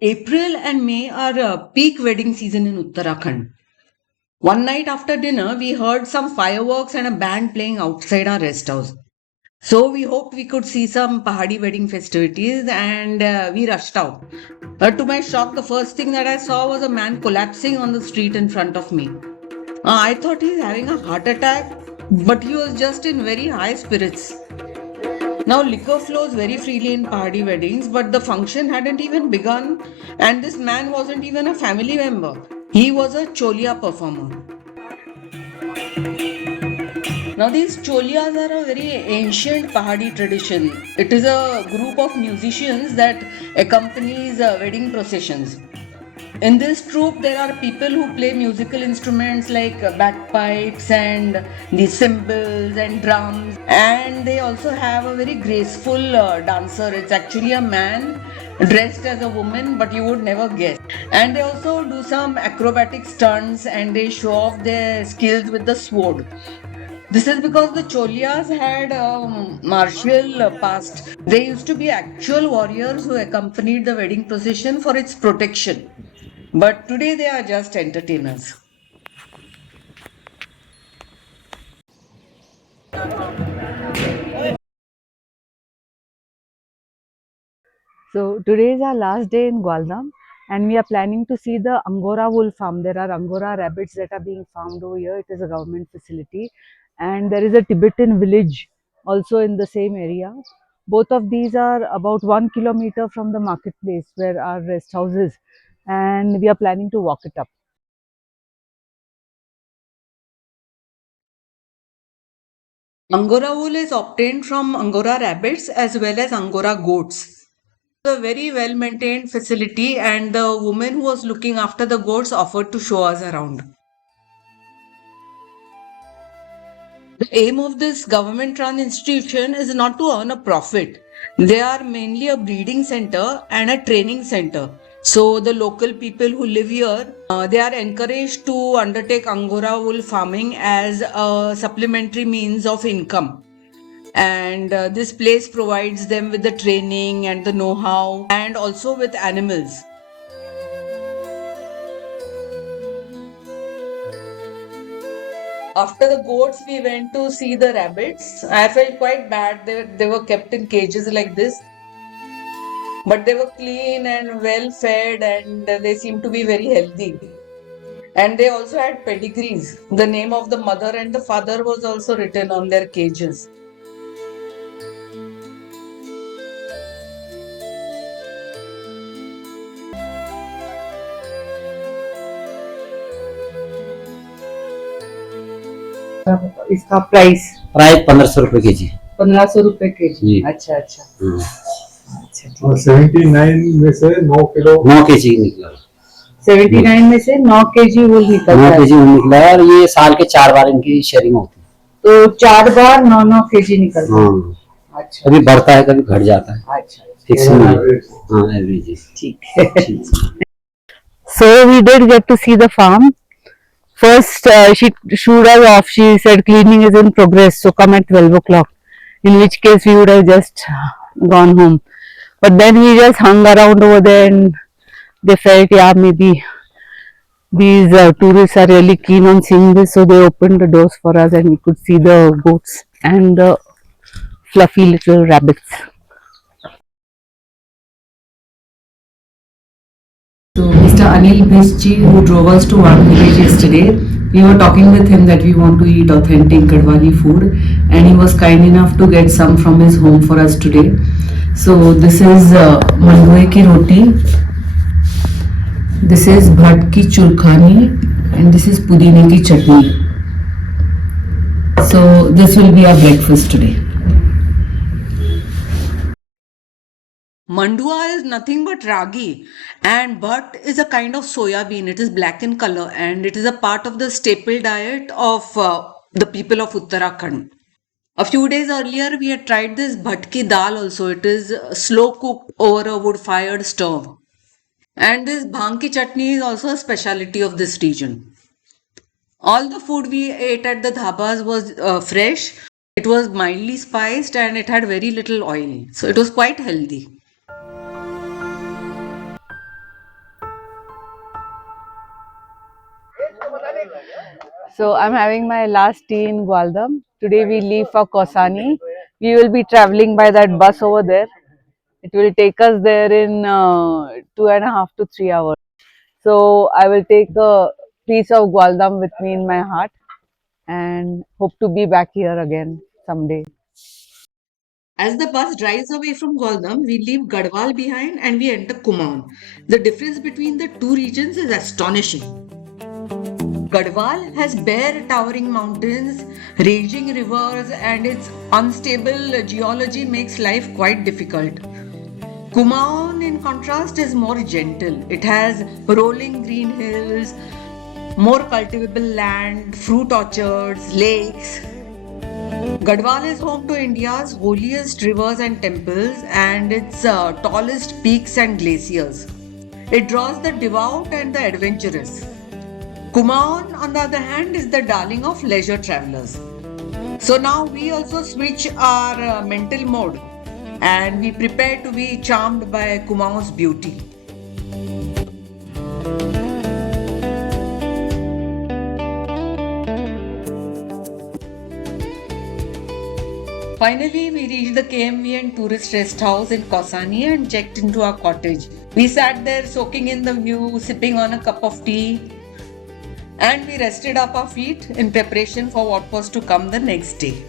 April and May are peak wedding season in Uttarakhand. One night after dinner, we heard some fireworks and a band playing outside our rest house. So we hoped we could see some Pahadi wedding festivities and we rushed out. To my shock, the first thing that I saw was a man collapsing on the street in front of me. I thought he's having a heart attack, but he was just in very high spirits. Now, liquor flows very freely in Pahadi weddings, but the function hadn't even begun, and this man wasn't even a family member. He was a Cholia performer. Now, these Cholias are a very ancient Pahadi tradition. It is a group of musicians that accompanies wedding processions. In this troupe, there are people who play musical instruments like bagpipes and the cymbals and drums, and they also have a very graceful dancer. It's actually a man dressed as a woman, but you would never guess. And they also do some acrobatic stunts and they show off their skills with the sword. This is because the Cholias had martial past. They used to be actual warriors who accompanied the wedding procession for its protection. But today they are just entertainers. So today is our last day in Gwaldam and we are planning to see the Angora wool farm. There are Angora rabbits that are being farmed over here. It is a government facility and there is a Tibetan village also in the same area. Both of these are about 1 kilometer from the marketplace where our rest house is, and we are planning to walk it up. Angora wool is obtained from Angora rabbits as well as Angora goats. It's a very well maintained facility, and the woman who was looking after the goats offered to show us around. The aim of this government run institution is not to earn a profit. They are mainly a breeding center and a training center. So the local people who live here, they are encouraged to undertake Angora wool farming as a supplementary means of income. And this place provides them with the training and the know-how and also with animals. After the goats, we went to see the rabbits. I felt quite bad. They were kept in cages like this. But they were clean and well fed and they seemed to be very healthy. And they also had pedigrees. The name of the mother and the father was also written on their cages. इसका price price 1500 रुपए के जी। 1500 रुपए के जी। जी। अच्छा अच्छा अच्छा ठीक और है। 79 में से 9 किलो 9 केजी निकला। 79 में से 9 केजी वूल निकलता 9 है। केजी निकला है और ये साल के 4 बार इनकी शेयरिंग होती तो 4 बार 9-9 केजी है। निकलता है। हाँ, अच्छा कभी बढ़ता है कभी घट जाता है। अच्छा फिक्स नहीं है। हाँ, एवरेज ठीक है। So we did get to see the farm. First, she shooed us off. She said cleaning is in progress, so come at 12 o'clock. In which case we would have just gone home. But then we just hung around over there, and they felt, yeah, maybe these tourists are really keen on seeing this, so they opened the doors for us, and we could see the goats and the fluffy little rabbits. So Mr. Anil Bisji, who drove us to one village yesterday, we were talking with him that we want to eat authentic Gadwali food, and he was kind enough to get some from his home for us today. So this is mandue ki roti, this is bhat ki churkhani, and this is pudine ki chutney. So this will be our breakfast today. Mandua is nothing but ragi, and bhat is a kind of soya bean. It is black in color and it is a part of the staple diet of the people of Uttarakhand. A few days earlier, we had tried this bhat ki dal also. It is slow cooked over a wood fired stove. And this bhang ki chutney is also a specialty of this region. All the food we ate at the dhabas was fresh. It was mildly spiced and it had very little oil. So it was quite healthy. So I'm having my last tea in Gwaldam. Today we leave for Kausani. We will be traveling by that bus over there. It will take us there in 2.5 to 3 hours. So I will take a piece of Gwaldam with me in my heart and hope to be back here again someday. As the bus drives away from Goldam, we leave Garhwal behind and we enter Kumaon. The difference between the two regions is astonishing. Garhwal has bare towering mountains, raging rivers, and its unstable geology makes life quite difficult. Kumaon, in contrast, is more gentle. It has rolling green hills, more cultivable land, fruit orchards, lakes. Garhwal is home to India's holiest rivers and temples and its tallest peaks and glaciers. It draws the devout and the adventurous. Kumaon, on the other hand, is the darling of leisure travelers. So now we also switch our mental mode and we prepare to be charmed by Kumaon's beauty. Finally, we reached the KMV and tourist rest house in Kausani and checked into our cottage. We sat there soaking in the view, sipping on a cup of tea, and we rested up our feet in preparation for what was to come the next day.